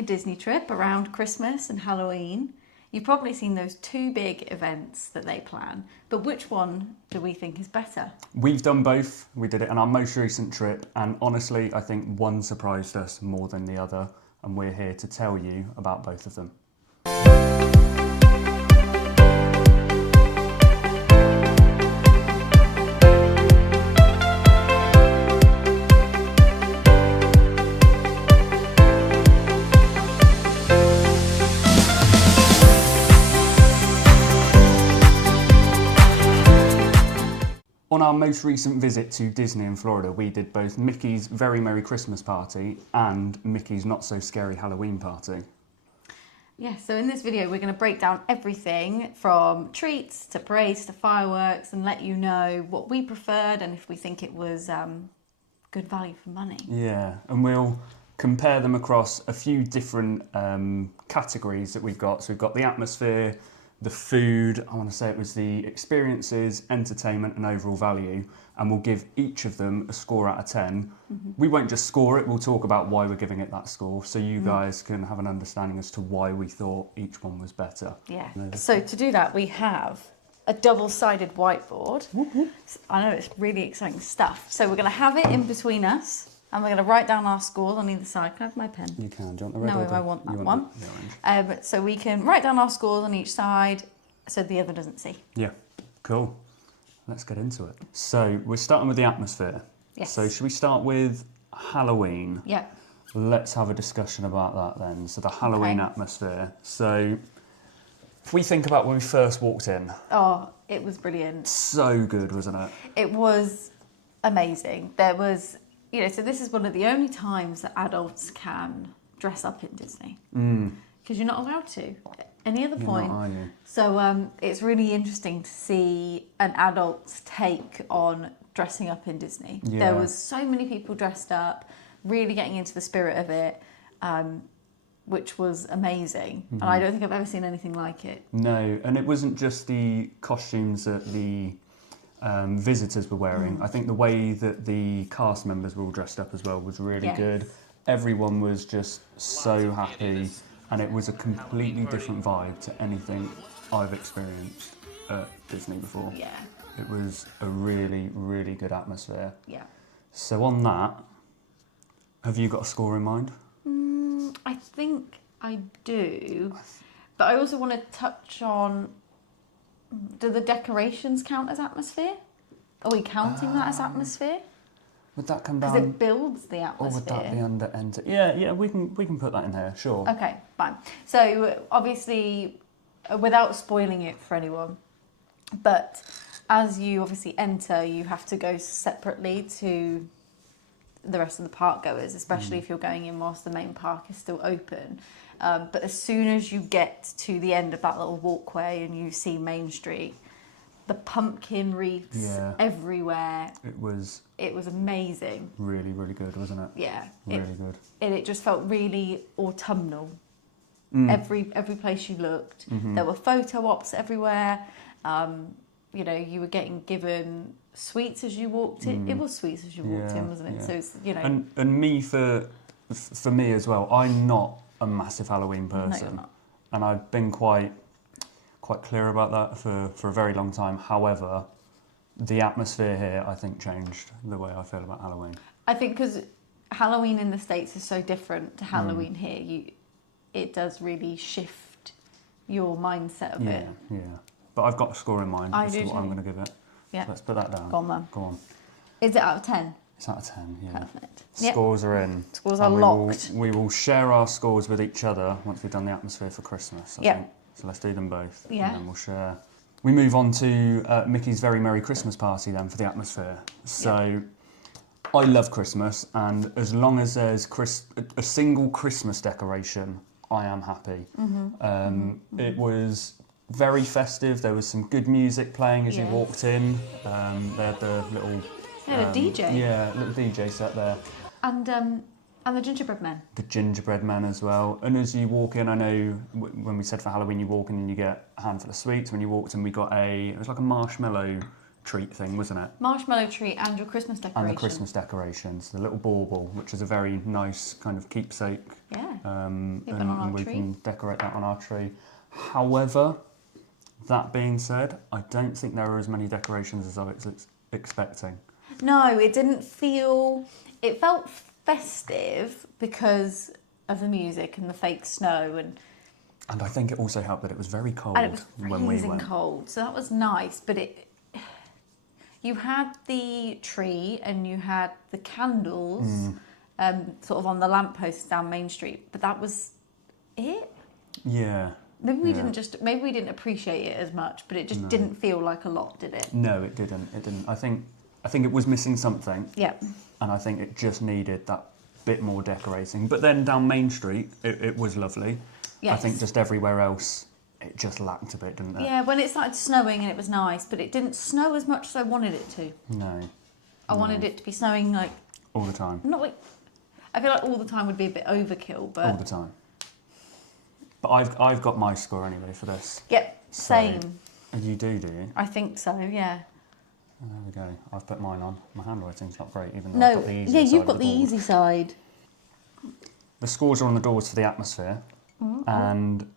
a Disney trip around Christmas and Halloween, you've probably seen those two big events that they plan, but which one do we think is better? We've done both. We did it on our most recent trip, and honestly, I think one surprised us more than the other, and we're here to tell you about both of them. On our most recent visit to Disney in Florida, we did both Mickey's Very Merry Christmas Party and Mickey's Not So Scary Halloween Party. Yeah, so in this video, we're going to break down everything from treats to parades to fireworks and let you know what we preferred and if we think it was good value for money. Yeah, and we'll compare them across a few different categories that we've got. So we've got the atmosphere, the food, I want to say it was the experiences, entertainment and overall value, and we'll give each of them a score out of 10. We won't just score it, we'll talk about why we're giving it that score, so you guys can have an understanding as to why we thought each one was better. Yeah, so to do that we have a double-sided whiteboard. I know it's really exciting stuff. So we're going to have it in between us and we're going to write down our scores on either side. Can I have my pen? You can. Do you want the red or No, I want that one. The orange? So we can write down our scores on each side so the other doesn't see. Yeah, cool. Let's get into it. So we're starting with the atmosphere. Yes. So should we start with Halloween? Yeah. Let's have a discussion about that then. So the Halloween atmosphere. So if we think about when we first walked in. Oh, it was brilliant. So good, wasn't it? It was amazing. There was, so this is one of the only times that adults can dress up in Disney. Because you're not allowed to at any other point. Not, are you? So it's really interesting to see an adult's take on dressing up in Disney. Yeah. There was so many people dressed up, really getting into the spirit of it, which was amazing. And I don't think I've ever seen anything like it. No, and it wasn't just the costumes that the visitors were wearing. I think the way that the cast members were all dressed up as well was really good. Everyone was just so happy, and it was a completely different vibe to anything I've experienced at Disney before. Yeah. It was a really, really good atmosphere. Yeah. So on that, have you got a score in mind? I think I do, but I also want to touch on, do the decorations count as atmosphere? Are we counting that as atmosphere? Would that come down? Because it builds the atmosphere. Or would that be under enter? Yeah, we can put that in here, sure. Okay, fine. So obviously, without spoiling it for anyone, but as you obviously enter, you have to go separately to the rest of the park goers, especially if you're going in whilst the main park is still open. But as soon as you get to the end of that little walkway and you see Main Street, the pumpkin wreaths everywhere. It was amazing. really, really good, wasn't it? Yeah. Really good. And it just felt really autumnal. Every place you looked. There were photo ops everywhere. You were getting given sweets as you walked in. It was sweets as you walked in, wasn't it? Yeah. So it's, And me, for me as well, I'm not a massive Halloween person. No, you're not. And I've been quite clear about that for a very long time. However, the atmosphere here, I think, changed the way I feel about Halloween. I think because Halloween in the States is so different to Halloween here, it does really shift your mindset of it. Yeah. But I've got a score in mind as to what I'm too. going to give it. Yeah. So let's put that down. Go on, then. Go on. Is it out of 10? It's out of 10, yeah. Perfect. Yep. Scores are in. Scores are And locked. We will share our scores with each other once we've done the atmosphere for Christmas, I think. So let's do them both. Yeah. And then we'll share. We move on to Mickey's Very Merry Christmas Party then for the atmosphere. So I love Christmas, and as long as there's a single Christmas decoration, I am happy. It was very festive. There was some good music playing as you walked in. They had the little... a DJ. Yeah, little DJ set there. And the gingerbread men. The gingerbread men as well. And as you walk in, I know when we said for Halloween you walk in and you get a handful of sweets. When you walked in, we got it was like a marshmallow treat thing, wasn't it? Marshmallow treat and your Christmas decoration. And the Christmas decorations, the little bauble, which is a very nice kind of keepsake. Yeah. And on our we tree. can decorate that on our tree. However, that being said, I don't think there are as many decorations as I was expecting. No, it didn't feel... It felt festive because of the music and the fake snow and I think it also helped that it was very cold it was when we freezing went. cold, so that was nice. But you had the tree and you had the candles, sort of on the lampposts down Main Street, but that was it. Yeah. Maybe we didn't appreciate it as much, but it just didn't feel like a lot, did it? No, it didn't. It didn't. I think it was missing something. Yeah. And I think it just needed that bit more decorating. But then down Main Street, it was lovely. Yes. I think just everywhere else, it just lacked a bit, didn't it? Yeah, when it started snowing and it was nice, but it didn't snow as much as I wanted it to. No. I wanted it to be snowing like... All the time. Not like... I feel like all the time would be a bit overkill, but... All the time. But I've got my score anyway for this. Yep, same. So, you do you? I think so, yeah. Oh, there we go. I've put mine on. My handwriting's not great, even though No, I've got the easy yeah, side you've of got the board. easy side. The scores are on the doors for the atmosphere. And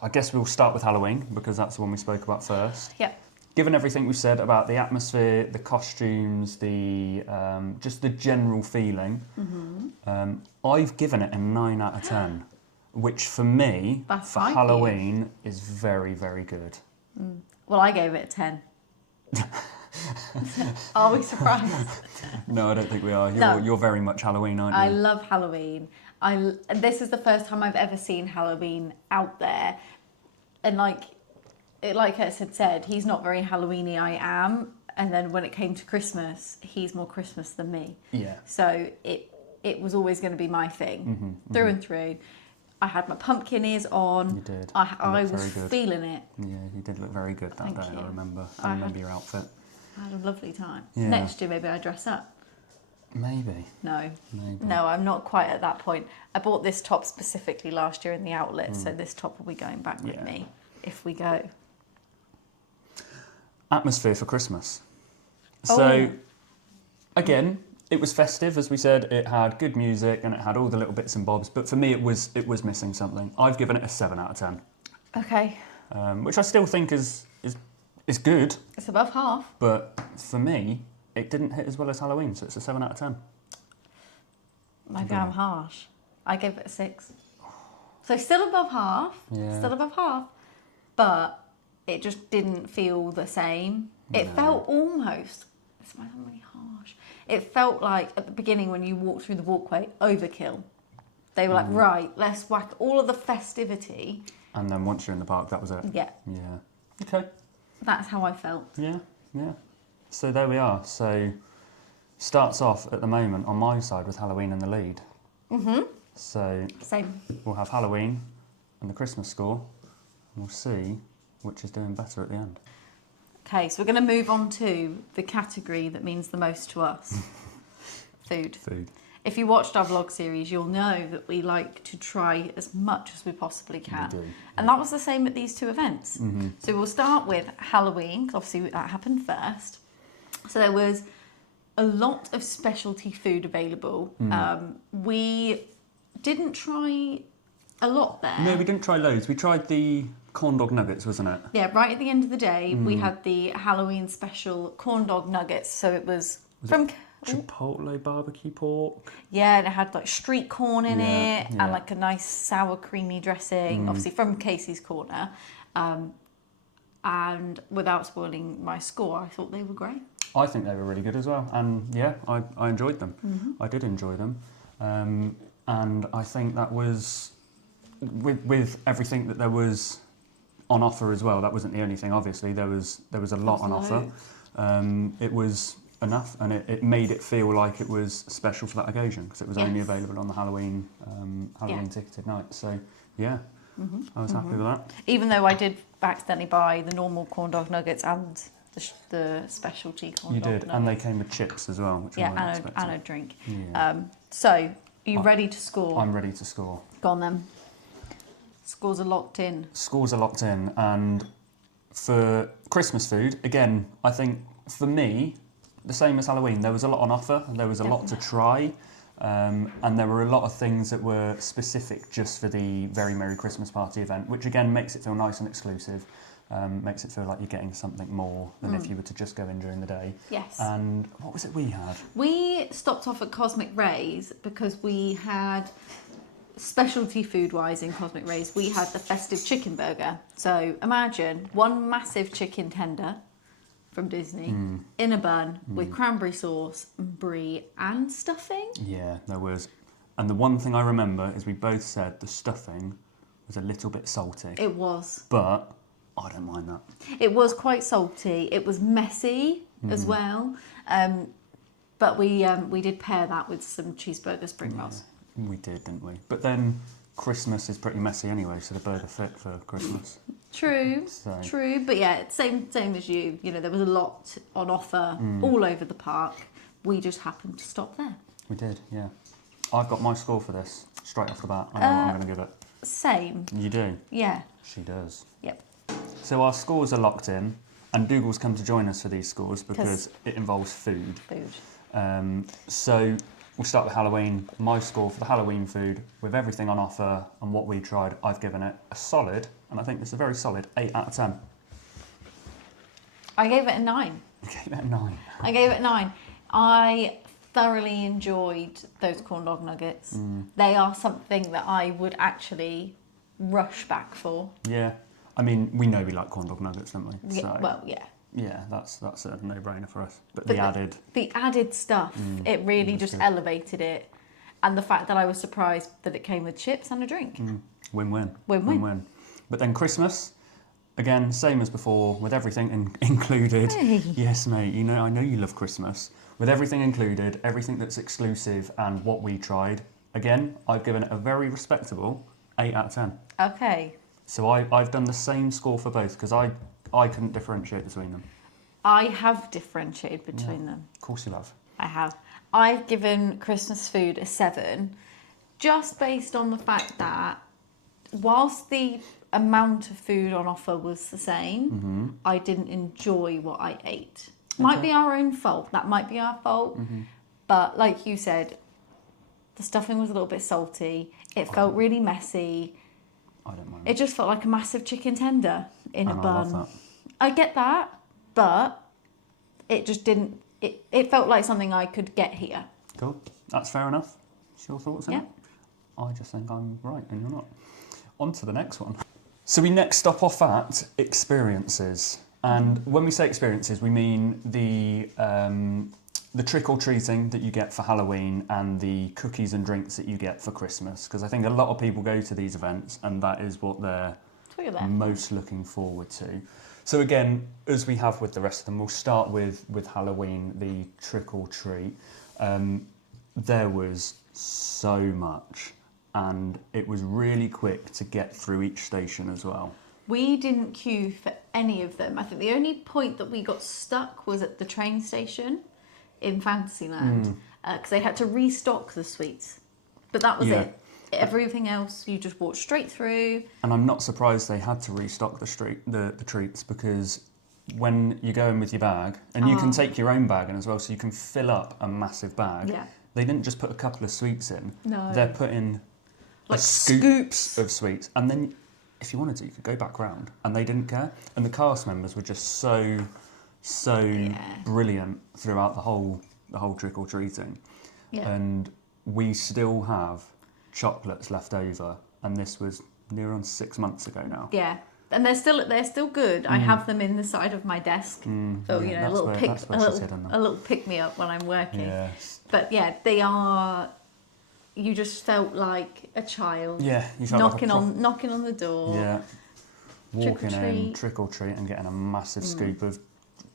I guess we'll start with Halloween, because that's the one we spoke about first. Yep. Given everything we've said about the atmosphere, the costumes, the just the general feeling, I've given it a 9 out of 10, which for me, That's for high for you. Halloween, is very, very good. Well, I gave it a 10. Are we surprised? No, I don't think we are. No. You're very much Halloween, aren't you? I love Halloween. This is the first time I've ever seen Halloween out there. And like Urs had said, he's not very Halloweeny, I am. And then when it came to Christmas, he's more Christmas than me. Yeah. So it was always going to be my thing, through and through. I had my pumpkin ears on. You did. I looked was very good. feeling it. Yeah, you did look very good that Thank day. you. I remember had- your outfit. I had a lovely time. Yeah. Next year, maybe I dress up. Maybe. No. Maybe. No, I'm not quite at that point. I bought this top specifically last year in the outlet, so this top will be going back with Yeah. me if we go. Atmosphere for Christmas. Oh. So, again, it was festive, as we said. It had good music and it had all the little bits and bobs. But for me, it was missing something. I've given it a 7 out of 10, Okay. which I still think is good. It's above half. But for me, it didn't hit as well as Halloween, so it's a 7 out of 10. Maybe I'm harsh. I gave it a 6. So still above half. Yeah. Still above half. But it just didn't feel the same. It No. felt almost... This might sound really harsh. It felt like, at the beginning when you walked through the walkway, overkill. They were like, right, let's whack all of the festivity. And then once you're in the park, that was it. Yeah, Yeah. Okay. that's how I felt. Yeah, yeah. So there we are. So starts off at the moment on my side with Halloween in the lead. So Same. we'll have Halloween and the Christmas score. We'll see which is doing better at the end. Okay, so we're going to move on to the category that means the most to us. Food. Food. If you watched our vlog series, you'll know that we like to try as much as we possibly can. We do. And that was the same at these two events. So we'll start with Halloween, 'cause obviously that happened first. So there was a lot of specialty food available. We didn't try a lot there. No, we didn't try loads. We tried the corn dog nuggets, wasn't it? Yeah, right at the end of the day, we had the Halloween special corn dog nuggets. So it was from... Chipotle barbecue pork. Yeah, and it had like street corn in Yeah, it yeah. and like a nice sour creamy dressing, obviously from Casey's Corner. And without spoiling my score, I thought they were great. I think they were really good as well. And yeah, I enjoyed them. I did enjoy them. And I think that was, with everything that there was on offer as well, that wasn't the only thing, obviously. There was a lot on offer. It was enough, and it made it feel like it was special for that occasion, because it was only Yes. available on the Halloween ticketed night. So yeah, I was happy with that. Even though I did accidentally buy the normal corn dog nuggets and the specialty corn You dog did, nuggets. and they came with chips as well, which I Yeah, wasn't expecting. and a drink. Yeah. So, are you ready to score? I'm ready to score. Go on then. Scores are locked in. Scores are locked in, and for Christmas food, again, I think for me, the same as Halloween, there was a lot on offer, and there was a lot to try, and there were a lot of things that were specific just for the Very Merry Christmas Party event, which again makes it feel nice and exclusive, makes it feel like you're getting something more than if you were to just go in during the day. Yes. And what was it we had? We stopped off at Cosmic Rays because we had specialty food wise in Cosmic Rays. We had the festive chicken burger. So imagine one massive chicken tender from Disney in a bun with cranberry sauce, brie, and stuffing. Yeah, there was. And the one thing I remember is we both said the stuffing was a little bit salty. It was. But I don't mind that. It was quite salty. It was messy as well. But we did pair that with some cheeseburger spring rolls. We did, didn't we? But then Christmas is pretty messy anyway, so the burger fit for Christmas. True, So- true. But yeah, same as you. You know, there was a lot on offer all over the park. We just happened to stop there. We did, yeah. I've got my score for this straight off the bat. I know what I'm going to give it. Same. You do? Yeah. She does. Yep. So our scores are locked in, and Dougal's come to join us for these scores because it involves food. Food. So we'll start with Halloween. My score for the Halloween food, with everything on offer and what we tried, I've given it a solid, and I think it's a very solid 8 out of 10. I gave it a 9. You gave it a 9. I gave it a 9. I thoroughly enjoyed those corn dog nuggets. They are something that I would actually rush back for. Yeah. I mean, we know we like corn dog nuggets, don't we? Yeah, well, yeah. Yeah, that's a no-brainer for us. But But the added stuff, it really just good. elevated it. And the fact that I was surprised that it came with chips and a drink. Win-win. Win-win. Win-win. But then Christmas, again, same as before, with everything included. Hey. Yes, mate. You know, I know you love Christmas. With everything included, everything that's exclusive, and what we tried. Again, I've given it a very respectable 8 out of 10. Okay. So I've done the same score for both because I couldn't differentiate between them. I have differentiated between them. Of course you have. I have. I've given Christmas food a 7, just based on the fact that whilst the amount of food on offer was the same, I didn't enjoy what I ate. Might be our own fault. That might be our fault. But like you said, the stuffing was a little bit salty. It felt really messy. I don't mind. It just felt like a massive chicken tender in a And I bun. love that. I get that, but it just didn't. It felt like something I could get here. Cool. That's fair enough. What's your thoughts on Yeah. it? I just think I'm right and you're not. On to the next one. So we next stop off at experiences. And when we say experiences, we mean the trick-or-treating that you get for Halloween and the cookies and drinks that you get for Christmas. Because I think a lot of people go to these events and that is what they're most looking forward to. So again, as we have with the rest of them, we'll start with Halloween, the trick-or-treat. There was so much, and it was really quick to get through each station as well. We didn't queue for any of them. I think the only point that we got stuck was at the train station in Fantasyland because they had to restock the sweets. But that was it. Everything else you just walked straight through. And I'm not surprised they had to restock the treats because when you go in with your bag, and you can take your own bag in as well, so you can fill up a massive bag. Yeah. They didn't just put a couple of sweets in. No. They're putting Like scoops of sweets. And then if you wanted to, you could go back round. And they didn't care. And the cast members were just so brilliant throughout the whole trick-or-treating. Yeah. And we still have chocolates left over. And this was near on 6 months ago now. Yeah. And they're still good. I have them in the side of my desk. So, yeah, that's where she's hidden them. a little pick me up when I'm working. Yes. But yeah, they are. You just felt like a child. Yeah, you felt knocking like knocking on the door. Yeah. Walking in, Trick-or-treat. trick or treat, and getting a massive scoop of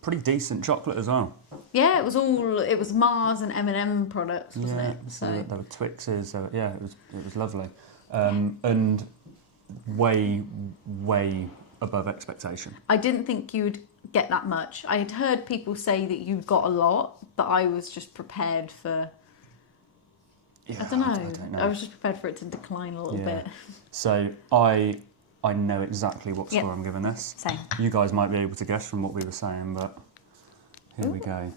pretty decent chocolate as well. Yeah, it was Mars and M&M products, wasn't it? So there were Twixes. It was lovely, and way above expectation. I didn't think you'd get that much. I had heard people say that you got a lot, but I was just prepared for. Yeah, I don't know. I don't know. I was just prepared for it to decline a little bit. So I know exactly what score Yep. I'm giving this. Same. You guys might be able to guess from what we were saying, but Here we go.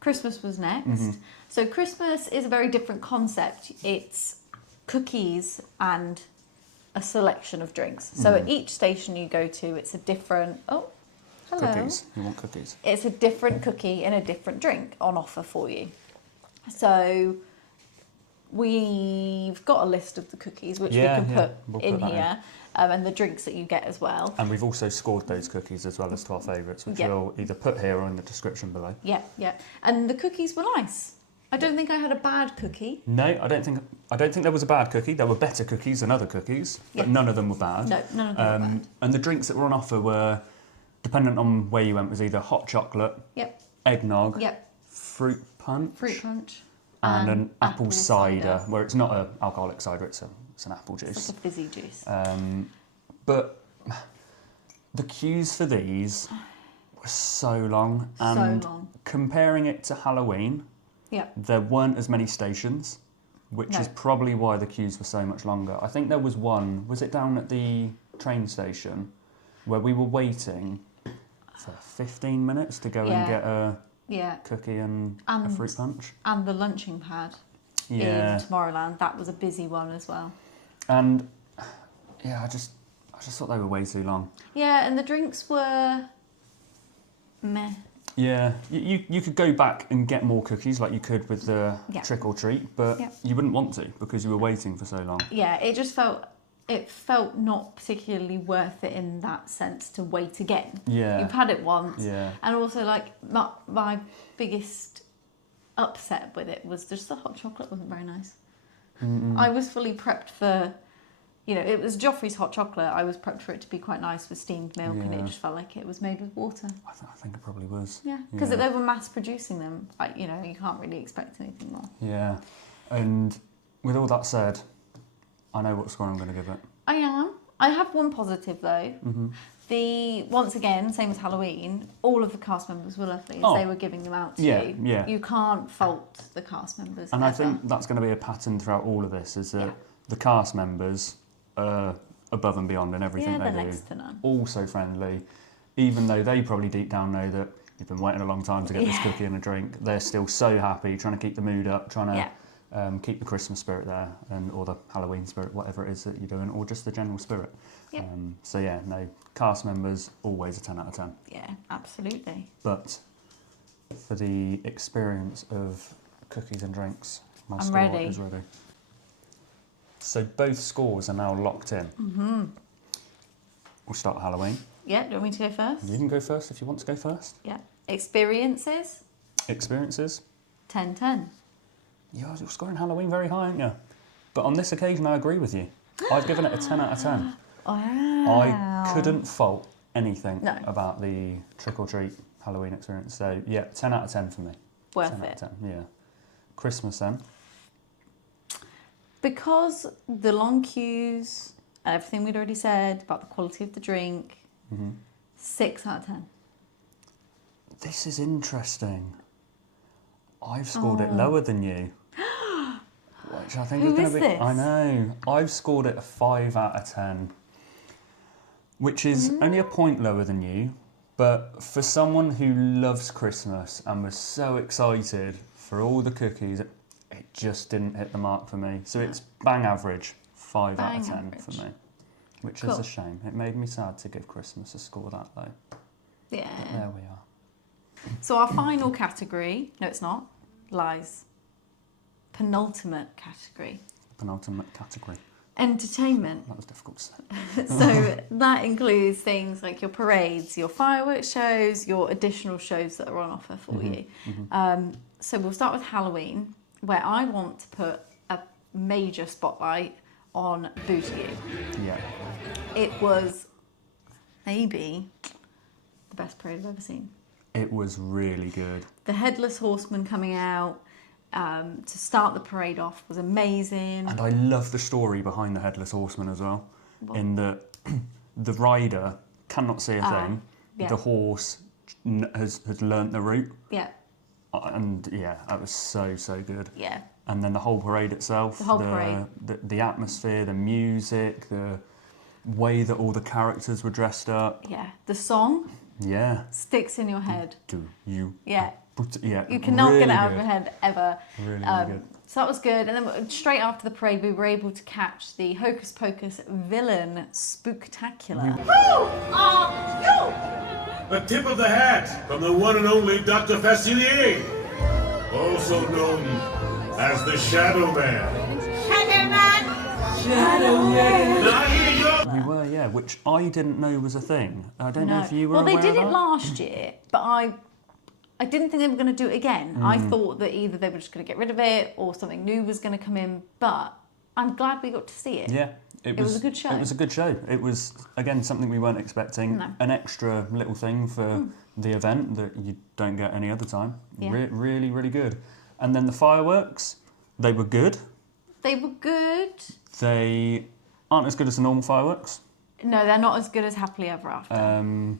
Christmas was next. So Christmas is a very different concept. It's cookies and a selection of drinks. So at each station you go to, it's a different... Oh, hello. Cookies. You want cookies? It's a different cookie and a different drink on offer for you. So we've got a list of the cookies, which we can put we'll in put that here, and the drinks that you get as well. And we've also scored those cookies as well as to our favourites, which we'll either put here or in the description below. Yeah, yeah. And the cookies were nice. I don't think I had a bad cookie. No, I don't think there was a bad cookie. There were better cookies than other cookies, but none of them were bad. No, none of them were bad. And the drinks that were on offer were, dependent on where you went, was either hot chocolate, eggnog, fruit punch, and an apple cider, where it's not an alcoholic cider, it's an apple juice. It's like a fizzy juice. But the queues for these were so long, and comparing it to Halloween, there weren't as many stations, which is probably why the queues were so much longer. I think there was one, was it down at the train station, where we were waiting for 15 minutes to go and get a cookie and a fruit punch. And the lunching pad in Tomorrowland, that was a busy one as well. And I just thought they were way too long. Yeah, and the drinks were meh. Yeah, you could go back and get more cookies like you could with the trick or treat, but you wouldn't want to because you were waiting for so long. Yeah, it felt not particularly worth it in that sense to wait again. Yeah. You've had it once. Yeah. And also, like, my biggest upset with it was just the hot chocolate wasn't very nice. I was fully prepped for, it was Joffrey's hot chocolate. I was prepped for it to be quite nice with steamed milk, and it just felt like it was made with water. I think it probably was. Yeah, because they were mass producing them. You can't really expect anything more. Yeah, and with all that said, I know what score I'm going to give it. I am. I have one positive though. Once again, same as Halloween, all of the cast members were lovely as they were giving them out to you. Yeah. You can't fault the cast members. And I think that's going to be a pattern throughout all of this, is that the cast members are above and beyond in everything they do. Next to none. All so friendly, even though they probably deep down know that you've been waiting a long time to get this cookie and a drink. They're still so happy, trying to keep the mood up, trying to keep the Christmas spirit there, or the Halloween spirit, whatever it is that you're doing, or just the general spirit. Cast members, always a 10 out of 10. Yeah, absolutely. But for the experience of cookies and drinks, my score is ready. So both scores are now locked in. We'll start with Halloween. Yeah, do you want me to go first? You can go first if you want to go first. Yeah. Experiences? 10/10. You're scoring Halloween very high, aren't you? But on this occasion, I agree with you. I've given it a 10 out of 10. Wow. I couldn't fault anything about the trick-or-treat Halloween experience. So, 10 out of 10 for me. Worth 10 it. out of 10, yeah. Christmas, then? Because the long queues and everything we'd already said about the quality of the drink, 6 out of 10. This is interesting. I've scored it lower than you. Which I think is going to be... this? I know. I've scored it a 5 out of 10. Which is only a point lower than you. But for someone who loves Christmas and was so excited for all the cookies, it just didn't hit the mark for me. So it's bang average, 5 out of 10 for me. Which is a shame. It made me sad to give Christmas a score that low. Yeah. But there we are. So our final category, no it's not, lies. Penultimate category. Entertainment. That was difficult to say. So that includes things like your parades, your fireworks shows, your additional shows that are on offer for you. So we'll start with Halloween, where I want to put a major spotlight on Boogie. Yeah. It was maybe the best parade I've ever seen. It was really good. The Headless Horseman coming out to start the parade off was amazing. And I love the story behind the Headless Horseman as well. In that the rider cannot see a thing. The horse has learnt the route. Yeah. And that was so good. Yeah. And then the whole parade itself. The atmosphere, the music, the way that all the characters were dressed up. Yeah. The song Yeah. Sticks in your head. Do you? Yeah. Yeah. You cannot really get it out of good. your head ever. Really good. So that was good. And then straight after the parade, we were able to catch the Hocus Pocus villain spooktacular. Who are you? A tip of the hat from the one and only Dr. Facilier, also known as the Shadow Man. Shadow Man? Shadow Man! Now here you go! You were, yeah, which I didn't know was a thing. I don't know if you were Well, they aware did of it that? last year, but I didn't think they were going to do it again. Mm. I thought that either they were just going to get rid of it or something new was going to come in. But I'm glad we got to see it. Yeah. It was a good show. It was a good show. It was, again, something we weren't expecting. No. An extra little thing for the event that you don't get any other time. Yeah. Really, really good. And then the fireworks, they were good. They were good. They aren't as good as the normal fireworks. No, they're not as good as Happily Ever After.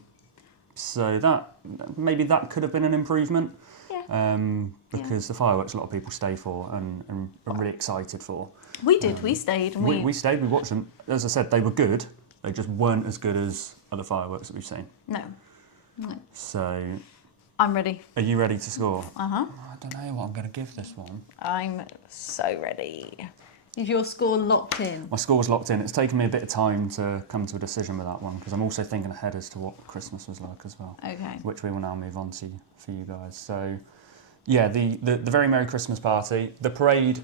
So that maybe that could have been an improvement. Yeah. Because the fireworks a lot of people stay for and are really excited for. We did. We stayed. And We stayed, we watched them. As I said, they were good. They just weren't as good as other fireworks that we've seen. No. So, I'm ready. are you ready to score? Uh-huh. I don't know what I'm going to give this one. I'm so ready. Is your score locked in? My score's locked in. It's taken me a bit of time to come to a decision with that one because I'm also thinking ahead as to what Christmas was like as well. Okay. Which we will now move on to for you guys. So, yeah, the Very Merry Christmas Party. The parade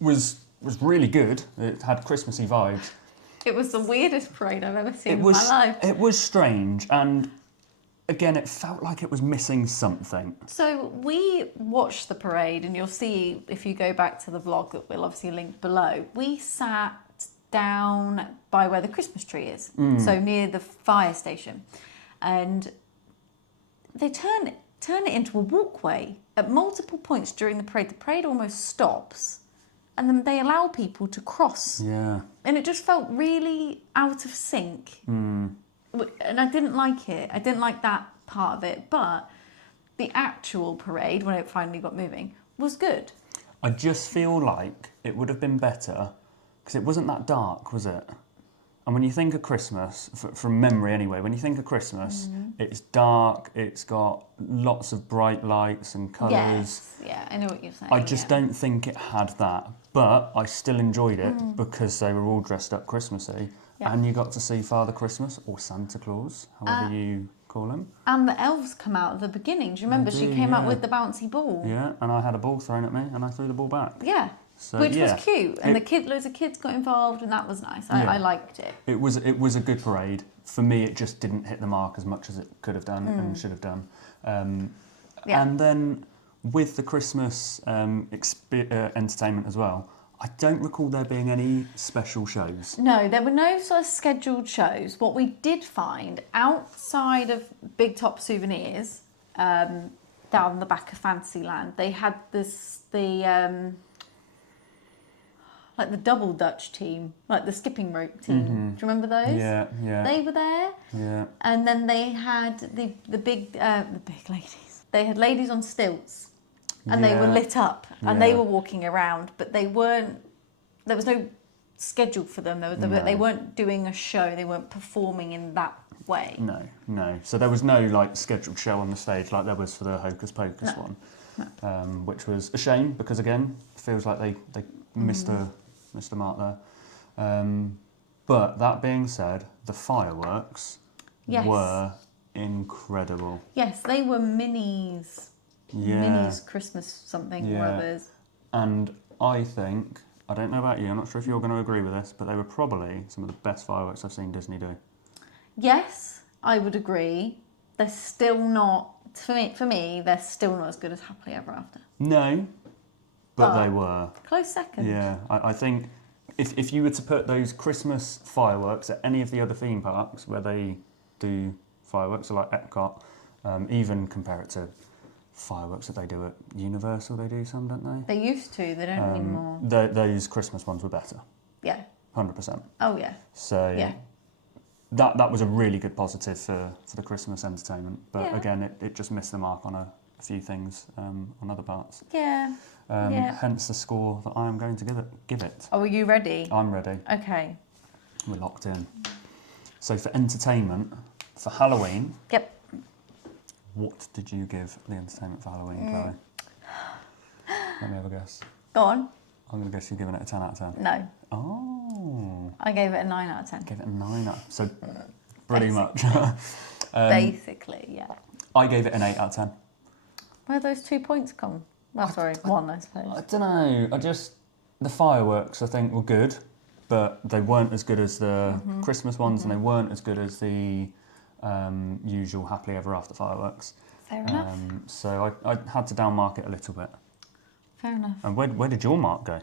was really good. It had Christmassy vibes. It was the weirdest parade I've ever seen It in was my life. it was strange, and again, it felt like it was missing something. So we watched the parade, and you'll see if you go back to the vlog that we'll obviously link below. We sat down by where the Christmas tree is, so near the fire station, and they turn it into a walkway at multiple points during the parade. The parade almost stops, and then they allow people to cross, Yeah. and it just felt really out of sync. And I didn't like it. I didn't like that part of it. But the actual parade, when it finally got moving, was good. I just feel like it would have been better because it wasn't that dark, was it? And when you think of Christmas, from memory anyway, when you think of Christmas, it's dark, it's got lots of bright lights and colours. Yes, yeah, I know what you're saying. I just don't think it had that, but I still enjoyed it because they were all dressed up Christmassy. Yeah. And you got to see Father Christmas or Santa Claus, however you call him. And the elves come out at the beginning. Do you remember? She do, came out yeah. with the bouncy ball. Yeah, and I had a ball thrown at me and I threw the ball back. Yeah. So, Which yeah, was cute. And it- loads of kids got involved, and that was nice. Yeah. I liked it. It was a good parade. For me, it just didn't hit the mark as much as it could have done and should have done. Yeah. And then with the Christmas entertainment as well, I don't recall there being any special shows. No, there were no sort of scheduled shows. What we did find outside of Big Top Souvenirs, down the back of Fantasyland, they had like the double Dutch team, like the skipping rope team. Do you remember those? Yeah, yeah, They were there, yeah. and then they had the big ladies. They had ladies on stilts, and they were Yeah. lit up, and they Yeah. were walking around, but they weren't. There was no schedule for them. They weren't doing a show. They weren't performing in that way. No. So there was no like scheduled show on the stage like there was for the Hocus Pocus one, which was a shame because again, it feels like they missed a mark there. But that being said, the fireworks Yes. were incredible. Yes, they were minis. Yeah. Minis Christmas something or Yeah. others. And I think, I don't know about you, I'm not sure if you're going to agree with this, but they were probably some of the best fireworks I've seen Disney do. Yes, I would agree. They're still not, for me, they're still not as good as Happily Ever After. No, but But- they were. Close second. Yeah, I think if you were to put those Christmas fireworks at any of the other theme parks where they do fireworks, so like Epcot, even compare it to fireworks that they do at Universal, they do some, don't they? They used to, they don't anymore. Those Christmas ones were better, Yeah. 100%. Oh, yeah. So Yeah. that was a really good positive for the Christmas entertainment. But Yeah. again, it just missed the mark on a few things on other parts. Yeah. Yeah. Hence the score that I am going to give it. Oh, are you ready? I'm ready. Okay. We're locked in. So for entertainment, for Halloween, Yep. What did you give the entertainment for Halloween, Chloe? Let me have a guess. Go on. I'm going to guess you're giving it a 10 out of 10. No. Oh. I gave it a 9 out of 10. Gave it a 9 out. So pretty much. Basically, yeah. I gave it an 8 out of 10. Where those 2 points come? Well, sorry, 1, I suppose. I don't know. The fireworks, I think, were good, but they weren't as good as the Christmas ones, and they weren't as good as the usual Happily Ever After fireworks. Fair enough. So I had to downmark it a little bit. Fair enough. And where did your mark go?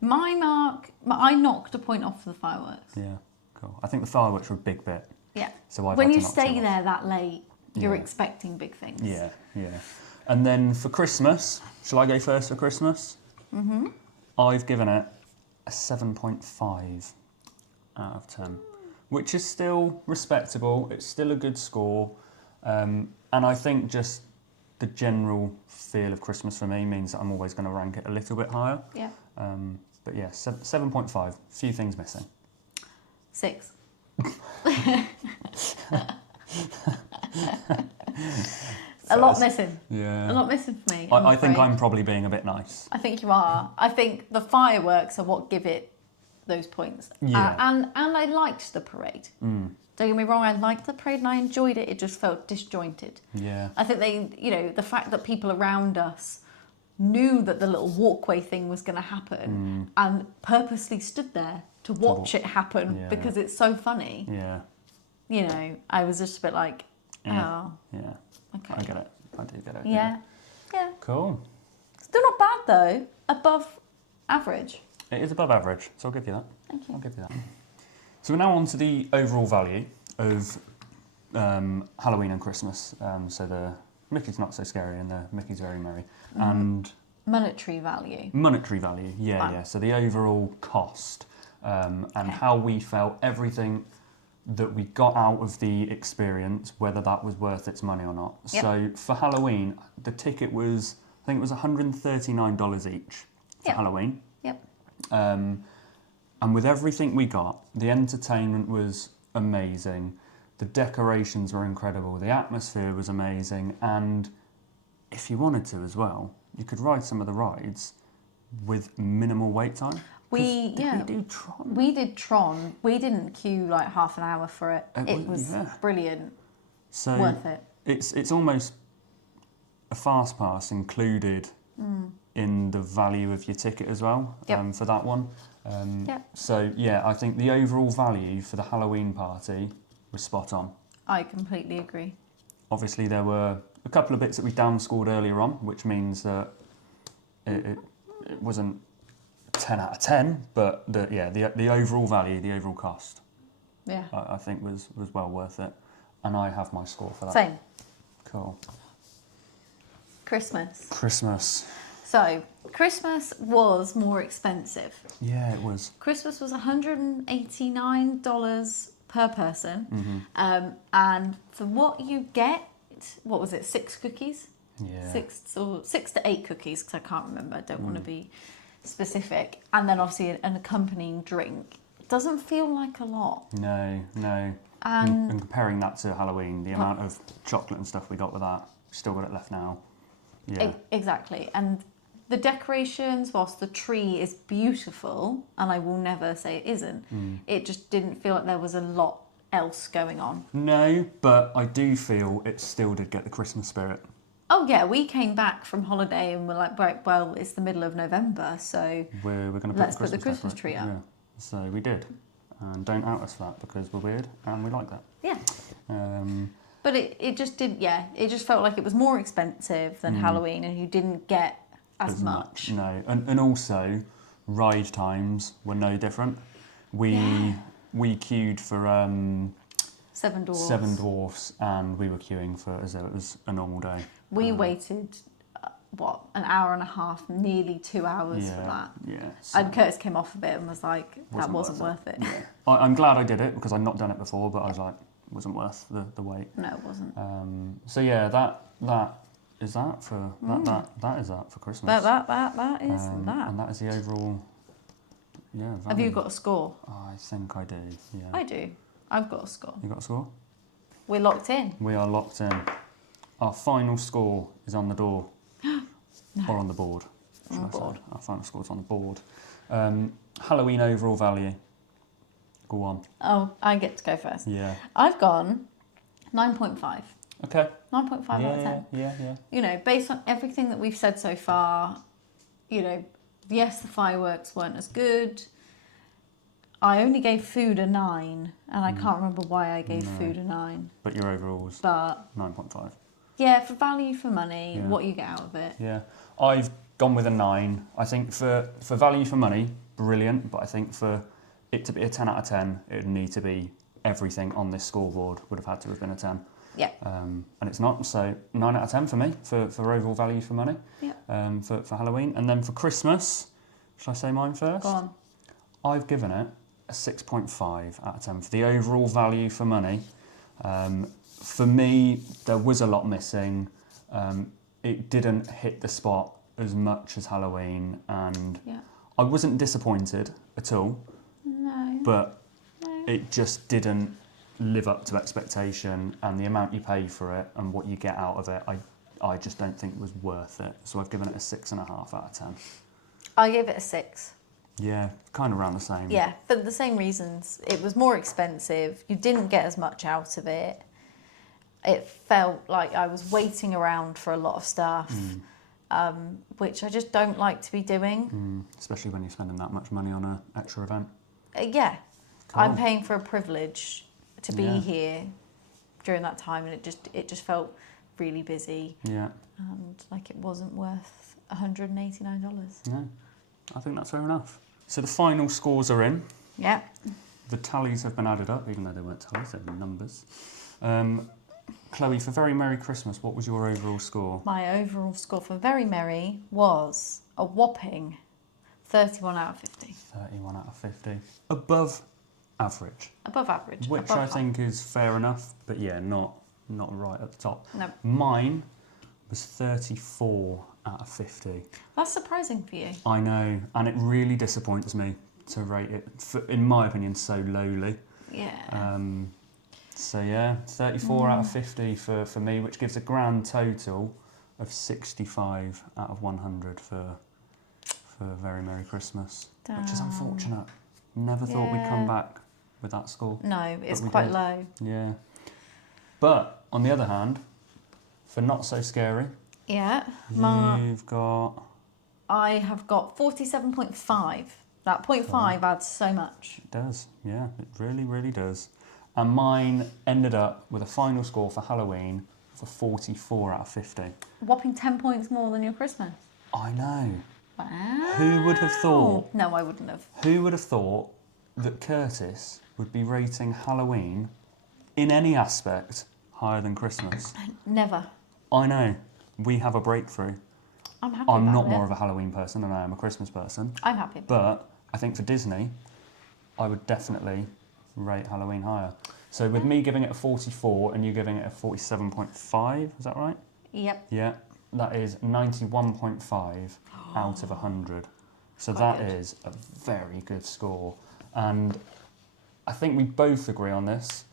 My mark, I knocked a point off for the fireworks. Yeah, cool. I think the fireworks were a big bit. Yeah. So I've when had to you knock stay some off. there that late, you're Yeah. expecting big things. Yeah. And then for Christmas, shall I go first for Christmas? Mm-hmm. I've given it a 7.5 out of 10, which is still respectable. It's still a good score. And I think just the general feel of Christmas for me means that I'm always going to rank it a little bit higher. Yeah. But yeah, 7.5. Few things missing. 6. A lot missing. Yeah. A lot missing for me. I think afraid. I'm probably being a bit nice. I think you are. I think the fireworks are what give it those points. Yeah. And I liked the parade. Don't get me wrong, I liked the parade and I enjoyed it. It just felt disjointed. Yeah. I think the fact that people around us knew that the little walkway thing was going to happen and purposely stood there to watch it happen Yeah. because it's so funny. Yeah. I was just a bit like, Yeah. oh, Yeah. okay. I get it. I do get it. Yeah. Yeah. Cool. Still not bad though. Above average. It is above average, so I'll give you that. Thank you. I'll give you that. So we're now on to the overall value of Halloween and Christmas. So the Mickey's Not So Scary and the Mickey's Very Merry. And Monetary value. monetary value, yeah, Fine. yeah. So the overall cost and how we felt everything that we got out of the experience, whether that was worth its money or not. Yep. So for Halloween, the ticket was, I think it was $139 each for Yep. Halloween. Yep. And with everything we got, the entertainment was amazing, the decorations were incredible, the atmosphere was amazing, and if you wanted to as well, you could ride some of the rides with minimal wait time. We do Tron. We did Tron. We didn't queue like half an hour for it. It was yeah. brilliant. So Worth it. It's almost a fast pass included in the value of your ticket as well. Yep. For that one. Yep. So yeah, I think the overall value for the Halloween party was spot on. I completely agree. Obviously, there were a couple of bits that we downscored earlier on, which means that it wasn't 10 out of 10, but the overall value, the overall cost, Yeah. I think was well worth it. And I have my score for that. Same. Cool. Christmas. So, Christmas was more expensive. yeah, it was. Christmas was $189 per person. Mm-hmm. And for what you get, what was it, 6 cookies? Yeah. 6 to 8 cookies, because I can't remember. I don't want to be specific. And then obviously an accompanying drink. It doesn't feel like a lot. No. And And comparing that to Halloween, the amount of chocolate and stuff we got with that, we still got it left now. Yeah. Exactly. And the decorations, whilst the tree is beautiful, and I will never say it isn't, it just didn't feel like there was a lot else going on. No, but I do feel it still did get the Christmas spirit. Oh yeah, we came back from holiday and we're like, right, well, it's the middle of November, so We're going to Let's put the Christmas tree up. Yeah. So we did. And don't out us for that because we're weird and we like that. yeah. But it just did, it just felt like it was more expensive than Halloween and you didn't get as much. No, and also ride times were no different. We queued for Seven Dwarfs. Seven Dwarfs, and we were queuing for as though it was a normal day. We waited, an hour and a half, nearly 2 hours for that. Yeah. So And Curtis came off of it and was like, that wasn't worth it. Yeah. I'm glad I did it because I'd not done it before, but I was like, it wasn't worth the wait. No, it wasn't. So yeah, that is that for that is that for Christmas. But that is that. And that is the overall. Yeah. Have value. you got a score? I think I do. Yeah. I do. I've got a score. You got a score? We're locked in. We are locked in. our final score is on the door. Or on the board. On the board. Our final score is on the board. Halloween overall value. Go on. Oh, I get to go first. Yeah. I've gone 9.5. Okay. 9.5 out of 10. Yeah. You know, based on everything that we've said so far, you know, yes, the fireworks weren't as good. I only gave food a 9, and I can't remember why I gave food a 9. But your overall was But 9.5. yeah, for value for money, Yeah. what you get out of it. Yeah. I've gone with a 9. I think for value for money, brilliant. But I think for it to be a 10 out of 10, it would need to be everything on this scoreboard would have had to have been a 10. Yeah. And it's not, so 9 out of 10 for me, for overall value for money, Yeah. for Halloween. And then for Christmas, should I say mine first? Go on. I've given it a 6.5 out of 10 for the overall value for money. For me, there was a lot missing. It didn't hit the spot as much as Halloween, and Yeah. I wasn't disappointed at all, No. but it just didn't live up to expectation, and the amount you pay for it and what you get out of it, I just don't think was worth it. So I've given it a 6.5 out of 10. I gave it a 6. Yeah, kind of around the same. Yeah, for the same reasons. It was more expensive. You didn't get as much out of it. It felt like I was waiting around for a lot of stuff, which I just don't like to be doing. Especially when you're spending that much money on an extra event. Yeah, Come I'm on. paying for a privilege to be Yeah. here during that time, and it just felt really busy, Yeah. and like it wasn't worth $189. No, I think that's fair enough. So the final scores are in. Yeah. The tallies have been added up, even though they weren't tallies, they were numbers. Chloe, for Very Merry Christmas, what was your overall score? My overall score for Very Merry was a whopping 31 out of 50. 31 out of 50. Above average, Above average. which above I par. think is fair enough, but yeah, not right at the top. No, Mine was 34 out of 50. that's surprising for you. I know, and it really disappoints me to rate it, in my opinion, so lowly. Yeah. So yeah, 34 out of 50 for me, which gives a grand total of 65 out of 100 for Very Merry Christmas, which is Damn. unfortunate. Never thought we'd come Yeah. back with that score. No, it's we quite did. low. Yeah. But on the other hand, for Not So Scary, Yeah. you've got... I have got 47.5. That 0.5 adds so much. It does, yeah, it really, really does. And mine ended up with a final score for Halloween for 44 out of 50. Whopping 10 points more than your Christmas. I know. Wow. Who would have thought? No, I wouldn't have. Who would have thought that Curtis would be rating Halloween in any aspect higher than Christmas? Never. I know. We have a breakthrough. I'm happy I'm about not it. more of a Halloween person than I am a Christmas person. I'm happy. But I think for Disney, I would definitely rate Halloween higher. So with me giving it a 44 and you giving it a 47.5, is that right? Yep. Yeah, that is 91.5 out of 100. So Quite that good. is a very good score. And I think we both agree on this,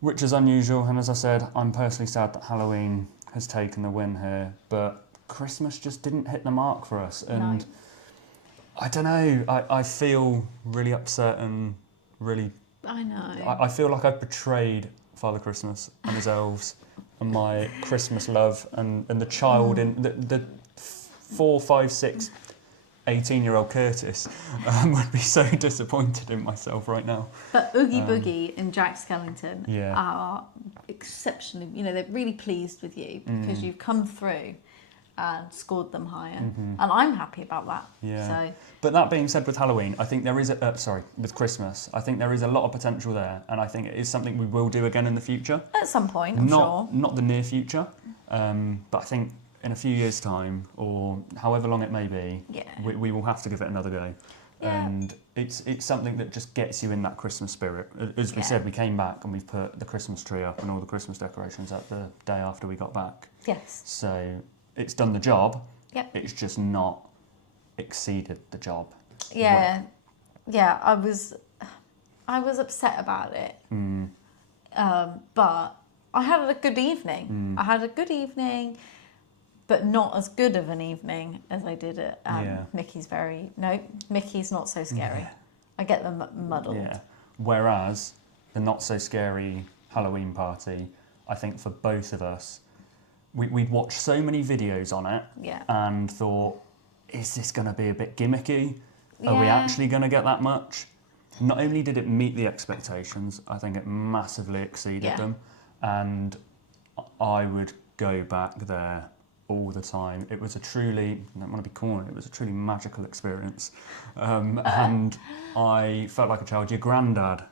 which is unusual. And as I said, I'm personally sad that Halloween has taken the win here, but Christmas just didn't hit the mark for us. And No. I don't know, I feel really upset and really, I know. I feel like I've betrayed Father Christmas and his elves and my Christmas love and the child in the 4, 5, 6, 18-year-old Curtis would be so disappointed in myself right now. But Oogie Boogie and Jack Skellington Yeah. are exceptionally, they're really pleased with you because you've come through and scored them higher. And I'm happy about that. Yeah. So, But that being said, with Halloween, I think there is with Christmas, I think there is a lot of potential there, and I think it is something we will do again in the future. at some point, I'm sure. Not the near future, but I think in a few years' time, or however long it may be, Yeah. we will have to give it another go. Yeah. And it's something that just gets you in that Christmas spirit. As we Yeah. said, we came back and we've put the Christmas tree up and all the Christmas decorations up the day after we got back. Yes. So it's done the job. Yep. It's just not exceeded the job. Yeah. Yeah, I was upset about it. But I had a good evening. I had a good evening, but not as good of an evening as I did at Mickey's Mickey's not so scary. Yeah. I get them muddled. Yeah. Whereas the not so scary Halloween party, I think for both of us, we'd watched so many videos on it and thought, is this going to be a bit gimmicky? Are we actually going to get that much? Not only did it meet the expectations, I think it massively exceeded them. And I would go back there all the time. It was a truly, I don't want to be corny, it was a truly magical experience. And I felt like a child. Your granddad,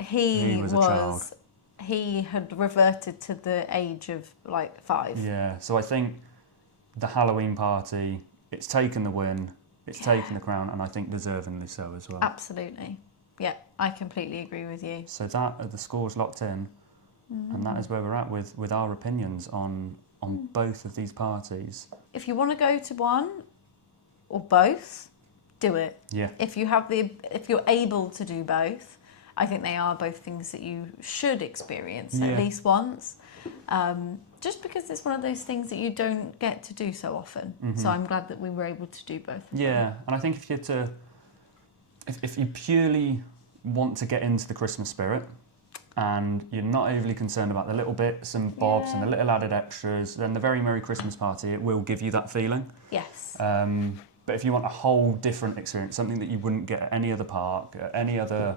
he was a child. He had reverted to the age of like 5. Yeah, so I think the Halloween party, it's taken the win, it's taken the crown, and I think deservingly so as well. Absolutely. Yeah, I completely agree with you. So that are the scores locked in, and that is where we're at with our opinions on both of these parties. If you want to go to one or both, do it. Yeah. If you're able to do both, I think they are both things that you should experience at least once. Just because it's one of those things that you don't get to do so often. So I'm glad that we were able to do both. Yeah, and I think if you purely want to get into the Christmas spirit and you're not overly concerned about the little bits and bobs and the little added extras, then the Very Merry Christmas Party, it will give you that feeling. Yes. But if you want a whole different experience, something that you wouldn't get at any other park, at any other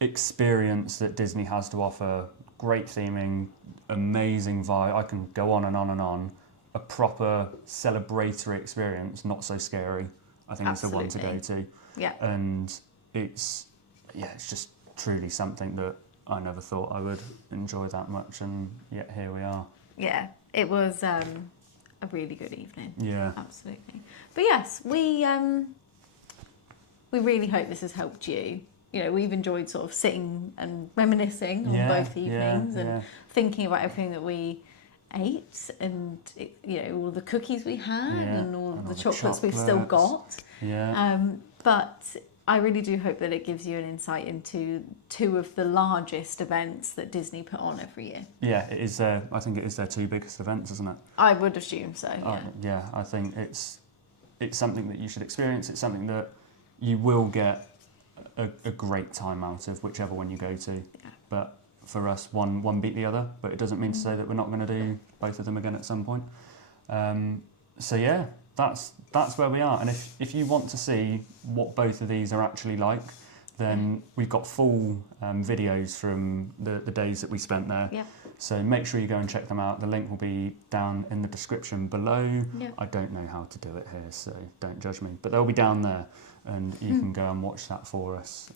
experience that Disney has to offer, great theming, amazing vibe, I can go on and on and on, a proper celebratory experience, not so scary, I think it's the one to go to. Yeah. And it's just truly something that I never thought I would enjoy that much, and yet here we are. Yeah, it was a really good evening. Yeah. Absolutely. But yes, we really hope this has helped you. You know, we've enjoyed sort of sitting and reminiscing on both evenings and thinking about everything that we ate and, all the cookies we had and all the chocolates we've still got. Yeah. But I really do hope that it gives you an insight into 2 of the largest events that Disney put on every year. Yeah, it is. I think it is their 2 biggest events, isn't it? I would assume so. Yeah. I think it's something that you should experience. It's something that you will get a great time out of, whichever one you go to. Yeah. But for us, one beat the other. But it doesn't mean to say that we're not going to do both of them again at some point. So yeah. That's where we are, and if you want to see what both of these are actually like, then we've got full videos from the days that we spent there. Yeah. So make sure you go and check them out. The link will be down in the description below. Yeah. I don't know how to do it here, so don't judge me. But they'll be down there, and you can go and watch that for us.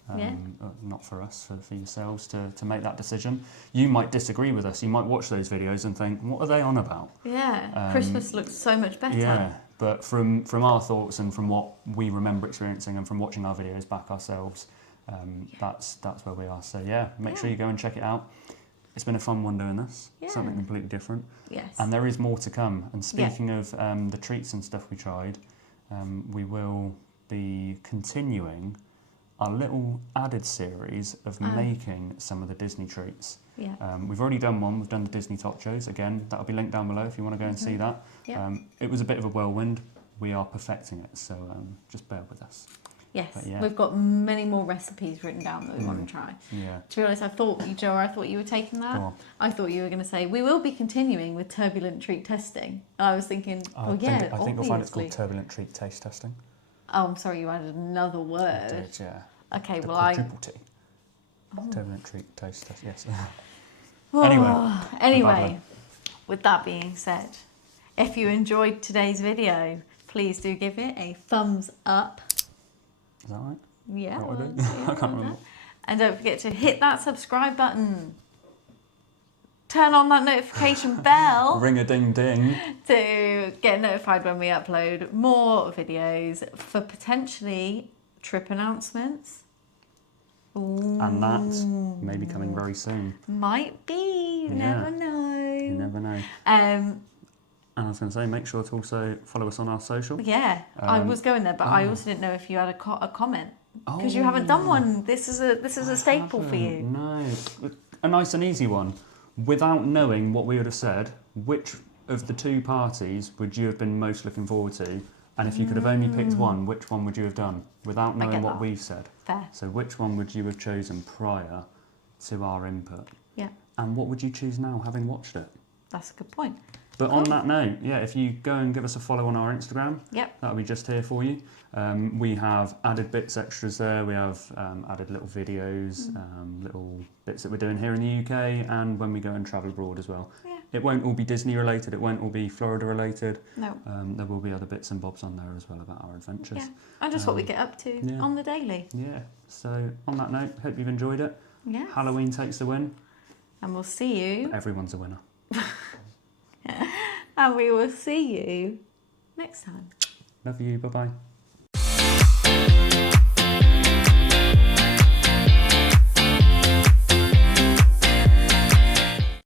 Not for us, for yourselves to make that decision. You might disagree with us. You might watch those videos and think, what are they on about? Yeah, Christmas looks so much better. Yeah. But from our thoughts and from what we remember experiencing and from watching our videos back ourselves, that's where we are. So make sure you go and check it out. It's been a fun one doing this, something completely different. Yes. And there is more to come. And speaking of the treats and stuff we tried, we will be continuing our little added series of making some of the Disney treats. Yeah. We've already done one. We've done the Disney Top Shows. Again, that'll be linked down below if you want to go and see that. Yeah. It was a bit of a whirlwind. We are perfecting it, so just bear with us. Yes, we've got many more recipes written down that we want to try. Yeah. To be honest, I thought you were taking that. I thought you were going to say, we will be continuing with turbulent treat testing. And I was thinking, I think you'll find it's called turbulent treat taste testing. Oh, I'm sorry, you added another word. I did, yeah. Okay, the well quadruple T. Turbulent treat taste test, yes. Anyway, with that being said, if you enjoyed today's video, please do give it a thumbs up. Is that right? Yeah. I can't remember. And don't forget to hit that subscribe button. Turn on that notification bell. Ring a ding ding. To get notified when we upload more videos for potentially trip announcements. Ooh. And that's maybe coming very soon. Might be. You never know. You never know. And I was going to say, make sure to also follow us on our social. Yeah, I was going there, but I also didn't know if you had a comment. Because you haven't done one. This is a staple for you. No. A nice and easy one. Without knowing what we would have said, which of the two parties would you have been most looking forward to? And if you could have only picked one, which one would you have done? Without I knowing get what that. we've said. Fair. So which one would you have chosen prior to our input? Yeah, And what would you choose now, having watched it? that's a good point. But on that note, yeah, if you go and give us a follow on our Instagram, Yep. that'll be just here for you. We have added bits, extras there. We have added little videos, little bits that we're doing here in the UK, and when we go and travel abroad as well. Yeah. It won't all be Disney related. It won't all be Florida related. No. There will be other bits and bobs on there as well about our adventures. Yeah. And just what we get up to yeah. on the daily. Yeah. So on that note, hope you've enjoyed it. Yeah. Halloween takes the win. And we'll see you. Everyone's a winner. And we will see you next time. Love you. Bye bye.